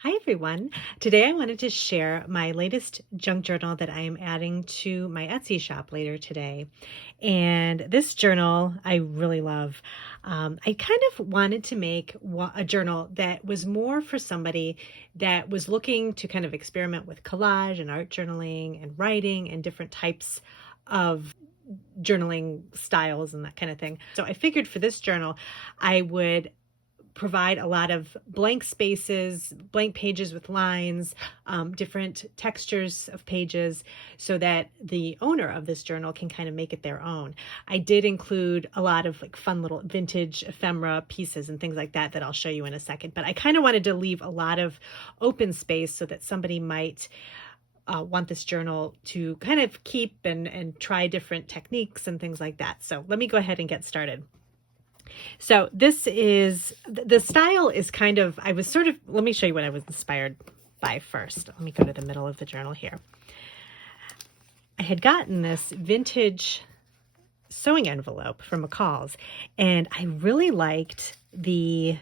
Hi everyone. Today I wanted to share my latest junk journal that I am adding to my Etsy shop later today. And this journal I really love. I kind of wanted to make a journal that was more for somebody that was looking to kind of experiment with collage and art journaling and writing and different types of journaling styles and that kind of thing. So I figured for this journal, I would provide a lot of blank spaces, blank pages with lines, different textures of pages so that the owner of this journal can kind of make it their own. I did include a lot of like fun little vintage ephemera pieces and things like that that I'll show you in a second, but I kind of wanted to leave a lot of open space so that somebody might want this journal to kind of keep and try different techniques and things like that. So let me go ahead and get started. So this is, the style is kind of, let me show you what I was inspired by first. Let me go to the middle of the journal here. I had gotten this vintage sewing envelope from McCall's, and I really liked the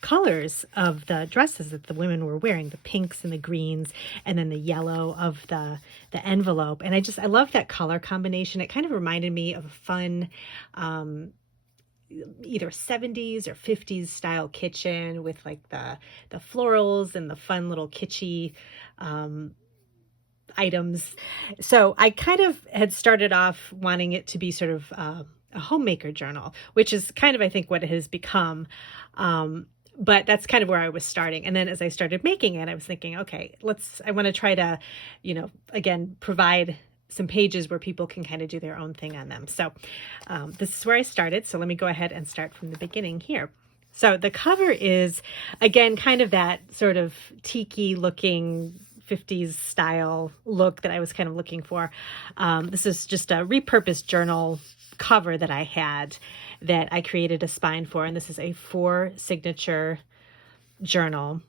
colors of the dresses that the women were wearing, the pinks and the greens, and then the yellow of the envelope. And I love that color combination. It kind of reminded me of a fun, either 70s or 50s style kitchen with like the florals and the fun little kitschy items. So I kind of had started off wanting it to be sort of a homemaker journal, which is kind of, I think, what it has become. But that's kind of where I was starting. And then as I started making it, I was thinking, okay, I want to try to, again, provide some pages where people can kind of do their own thing on them. So this is where I started. So let me go ahead and start from the beginning here. So the cover is, again, kind of that sort of tiki looking 50s style look that I was kind of looking for. This is just a repurposed journal cover that I had that I created a spine for. And this is a 4 signature journal.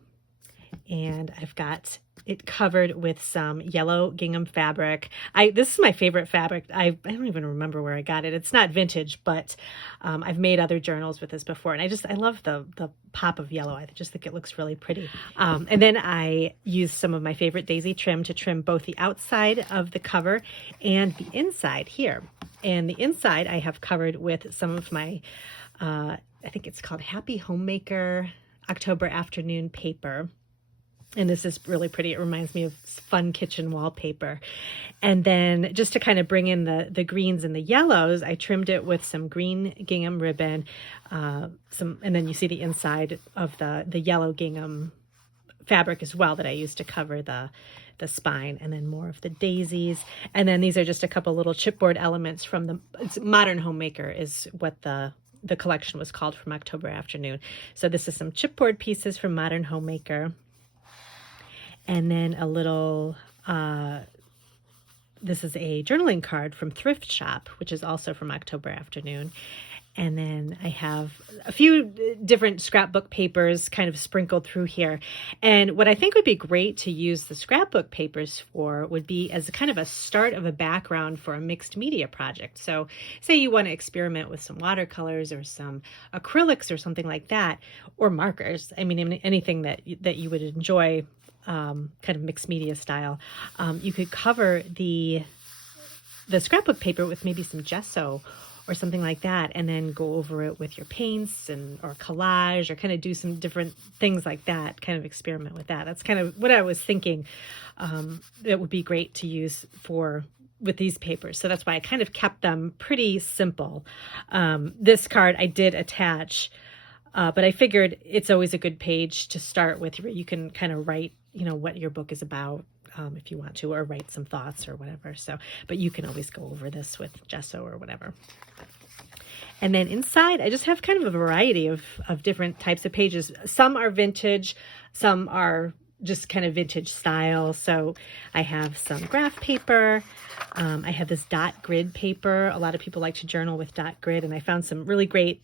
And I've got it covered with some yellow gingham fabric. This is my favorite fabric. I don't even remember where I got it. It's not vintage, but I've made other journals with this before. And I love the pop of yellow. I just think it looks really pretty. And then I used some of my favorite daisy trim to trim both the outside of the cover and the inside here. And the inside I have covered with some of my, I think it's called Happy Homemaker October Afternoon paper. And this is really pretty. It reminds me of fun kitchen wallpaper. And then just to kind of bring in the greens and the yellows, I trimmed it with some green gingham ribbon. And then you see the inside of the yellow gingham fabric as well that I used to cover the spine, and then more of the daisies. And then these are just a couple little chipboard elements from Modern Homemaker is what the collection was called, from October Afternoon. So this is some chipboard pieces from Modern Homemaker. And then a little, this is a journaling card from Thrift Shop, which is also from October Afternoon. And then I have a few different scrapbook papers kind of sprinkled through here. And what I think would be great to use the scrapbook papers for would be as a kind of a start of a background for a mixed media project. So say you want to experiment with some watercolors or some acrylics or something like that, or markers. I mean, anything that you would enjoy, kind of mixed media style. You could cover the scrapbook paper with maybe some gesso or something like that, and then go over it with your paints or collage, or kind of do some different things like that, kind of experiment with that. That's kind of what I was thinking. It would be great to use with these papers. So that's why I kind of kept them pretty simple. This card I did attach, but I figured it's always a good page to start with. You can kind of write, what your book is about, if you want to, or write some thoughts or whatever. So, but you can always go over this with gesso or whatever. And then inside, I just have kind of a variety of different types of pages. Some are vintage, some are just kind of vintage style. So I have some graph paper. I have this dot grid paper. A lot of people like to journal with dot grid, and I found some really great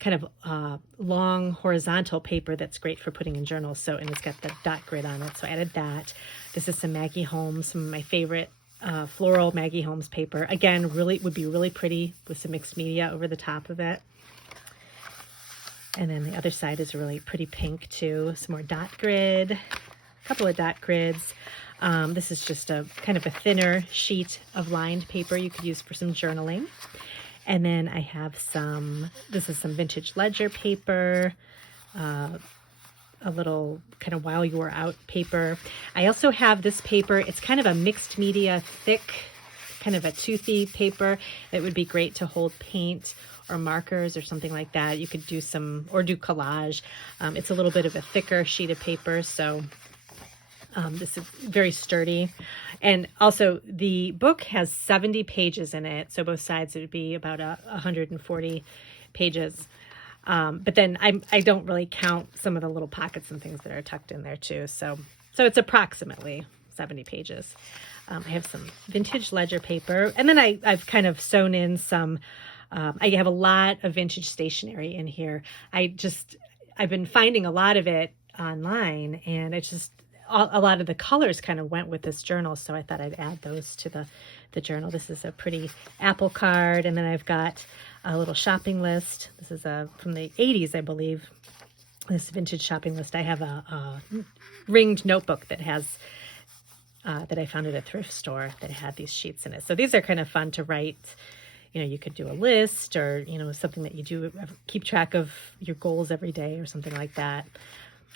kind of long horizontal paper that's great for putting in journals. So, and it's got the dot grid on it. So I added that. This is some Maggie Holmes, some of my favorite floral Maggie Holmes paper. Again, would be really pretty with some mixed media over the top of it. And then the other side is really pretty pink too. Some more dot grid. couple of dot grids. This is just a kind of a thinner sheet of lined paper you could use for some journaling. And then I have this is some vintage ledger paper, a little kind of while you were out paper. I also have this paper. It's kind of a mixed media, thick, kind of a toothy paper that would be great to hold paint or markers or something like that. You could do or do collage. It's a little bit of a thicker sheet of paper, so this is very sturdy. And also the book has 70 pages in it, so both sides it would be about 140 pages. But then I don't really count some of the little pockets and things that are tucked in there too. So it's approximately 70 pages. I have some vintage ledger paper, and then I've kind of sewn in some, I have a lot of vintage stationery in here. I've been finding a lot of it online, and it's just, a lot of the colors kind of went with this journal, so I thought I'd add those to the journal. This is a pretty apple card, and then I've got a little shopping list. This is from the 80s, I believe, this vintage shopping list. I have a ringed notebook that has that I found at a thrift store that had these sheets in it. So these are kind of fun to write. You could do a list, or something that you do, keep track of your goals every day or something like that,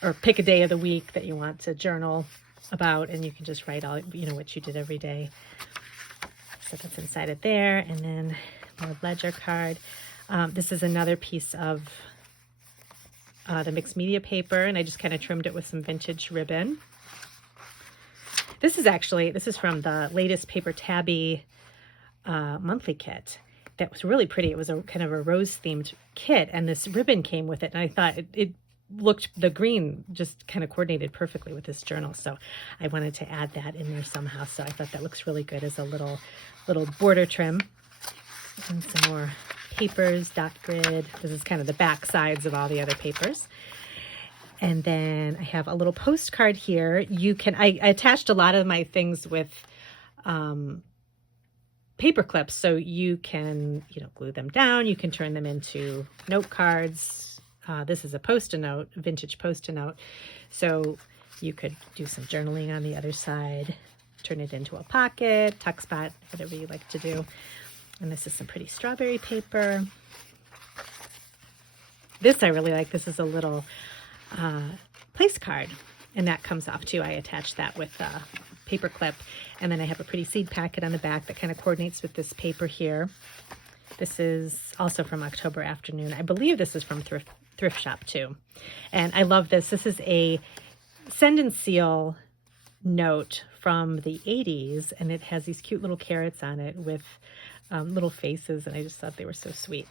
or pick a day of the week that you want to journal about, and you can just write all what you did every day. So that's inside of there. And then more ledger card. This is another piece of the mixed media paper, and I just kind of trimmed it with some vintage ribbon. This is from the latest Paper Tabby monthly kit. That was really pretty. It was a kind of a rose themed kit, and this ribbon came with it, and I thought it looked, the green just kind of coordinated perfectly with this journal, so I wanted to add that in there somehow. So I thought that looks really good as a little border trim. And some more papers, dot grid. This is kind of the back sides of all the other papers. And then I have a little postcard here. I attached a lot of my things with paper clips, so you can glue them down. You can turn them into note cards. This is a Post-it note, vintage Post-it note. So you could do some journaling on the other side, turn it into a pocket, tuck spot, whatever you like to do. And this is some pretty strawberry paper. This I really like. This is a little place card, and that comes off too. I attached that with a paper clip, and then I have a pretty seed packet on the back that kind of coordinates with this paper here. This is also from October Afternoon. I believe this is from Thrift Shop too. And I love this. This is a send and seal note from the 80s, and it has these cute little carrots on it with little faces, and I just thought they were so sweet.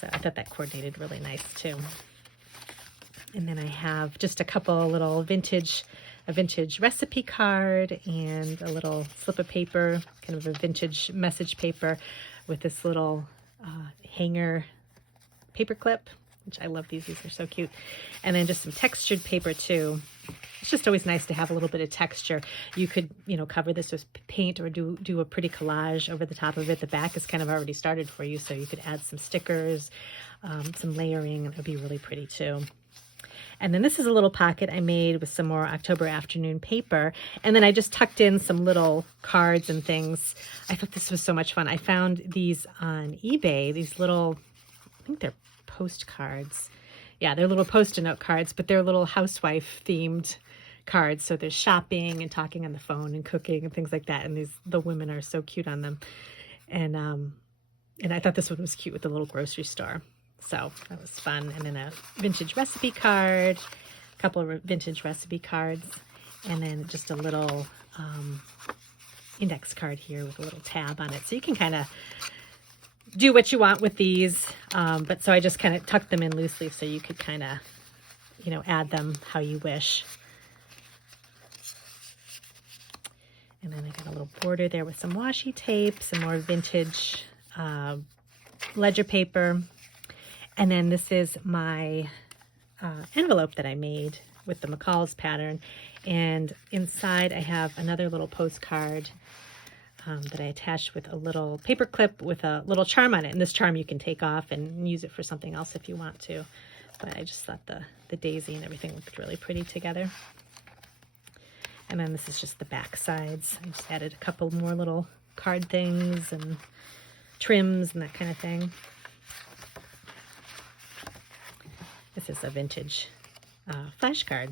So I thought that coordinated really nice too. And then I have just a couple little vintage recipe card and a little slip of paper, kind of a vintage message paper with this little hanger paper clip, which I love these. These are so cute. And then just some textured paper too. It's just always nice to have a little bit of texture. You could, cover this with paint or do a pretty collage over the top of it. The back is kind of already started for you, so you could add some stickers, some layering, and it would be really pretty too. And then this is a little pocket I made with some more October Afternoon paper. And then I just tucked in some little cards and things. I thought this was so much fun. I found these on eBay, these little, I think they're postcards. Yeah, they're little Post-it note cards, but they're little housewife themed cards. So there's shopping and talking on the phone and cooking and things like that. And the women are so cute on them. And I thought this one was cute with the little grocery store. So that was fun. And then a vintage recipe card, a couple of vintage recipe cards, and then just a little index card here with a little tab on it. So you can kind of do what you want with these. But so I just kind of tucked them in loosely so you could kind of, add them how you wish. And then I got a little border there with some washi tape, some more vintage ledger paper. And then this is my envelope that I made with the McCall's pattern. And inside I have another little postcard that I attached with a little paper clip with a little charm on it. And this charm you can take off and use it for something else if you want to. But I just thought the daisy and everything looked really pretty together. And then this is just the back sides. I just added a couple more little card things and trims and that kind of thing. This is a vintage flashcard.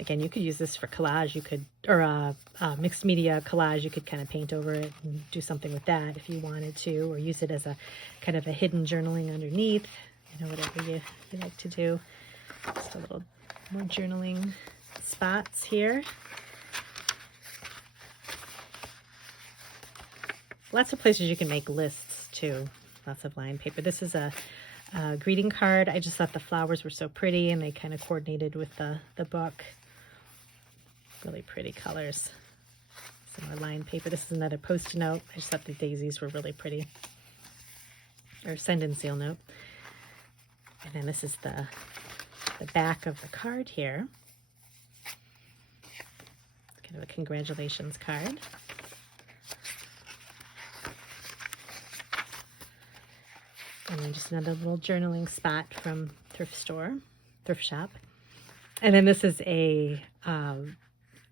Again, you could use this for collage. You could, or mixed media collage. You could kind of paint over it and do something with that if you wanted to, or use it as a kind of a hidden journaling underneath. You know, whatever you like to do. Just a little more journaling spots here. Lots of places you can make lists too. Lots of lined paper. This is a greeting card. I just thought the flowers were so pretty and they kind of coordinated with the book. Really pretty colors. Some more lined paper. This is another post-it note. I just thought the daisies were really pretty. Or send and seal note. And then this is the back of the card here. Kind of a congratulations card. And then just another little journaling spot from thrift shop. And then this is a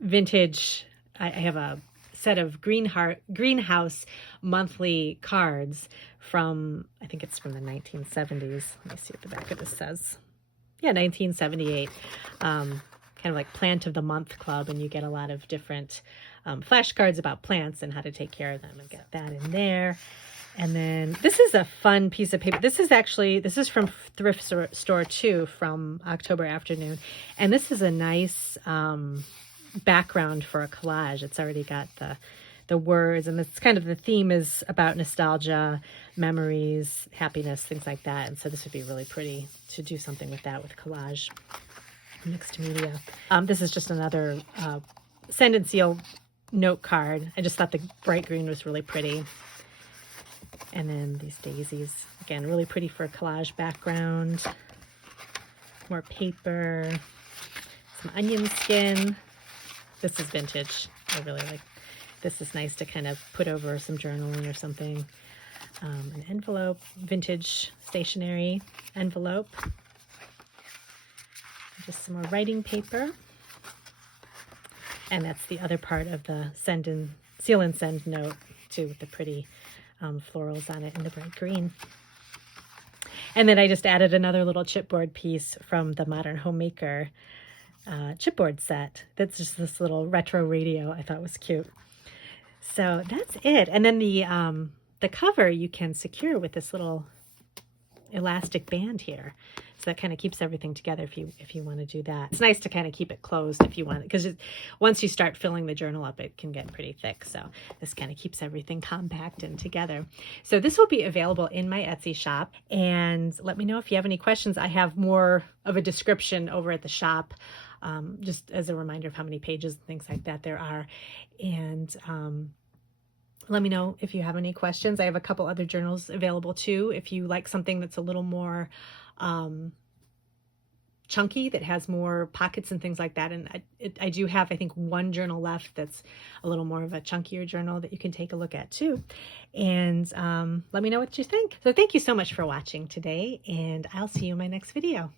vintage, I have a set of greenhouse monthly cards from, I think it's from the 1970s. Let me see what the back of this says. Yeah, 1978. Kind of like Plant of the Month Club, and you get a lot of different flashcards about plants and how to take care of them, and get that in there. And then this is a fun piece of paper. This is from Thrift Store too, from October Afternoon. And this is a nice background for a collage. It's already got the words, and it's kind of, the theme is about nostalgia, memories, happiness, things like that. And so this would be really pretty to do something with that, with collage, mixed media. This is just another send and seal note card. I just thought the bright green was really pretty. And then these daisies, again, really pretty for a collage background. More paper, some onion skin. This is vintage. I really like, this is nice to kind of put over some journaling or something. An envelope, vintage stationery envelope. Just some more writing paper. And that's the other part of the seal and send note too, with the pretty florals on it in the bright green. And then I just added another little chipboard piece from the Modern Homemaker chipboard set. That's just this little retro radio I thought was cute. So that's it. And then the cover you can secure with this little elastic band here. So that kind of keeps everything together if you want to do that. It's nice to kind of keep it closed if you want it, because once you start filling the journal up, it can get pretty thick. So this kind of keeps everything compact and together. So this will be available in my Etsy shop. And let me know if you have any questions. I have more of a description over at the shop, just as a reminder of how many pages and things like that there are. And let me know if you have any questions. I have a couple other journals available too. If you like something that's a little more chunky, that has more pockets and things like that. And I do have, I think, one journal left that's a little more of a chunkier journal that you can take a look at too. And let me know what you think. So thank you so much for watching today, and I'll see you in my next video.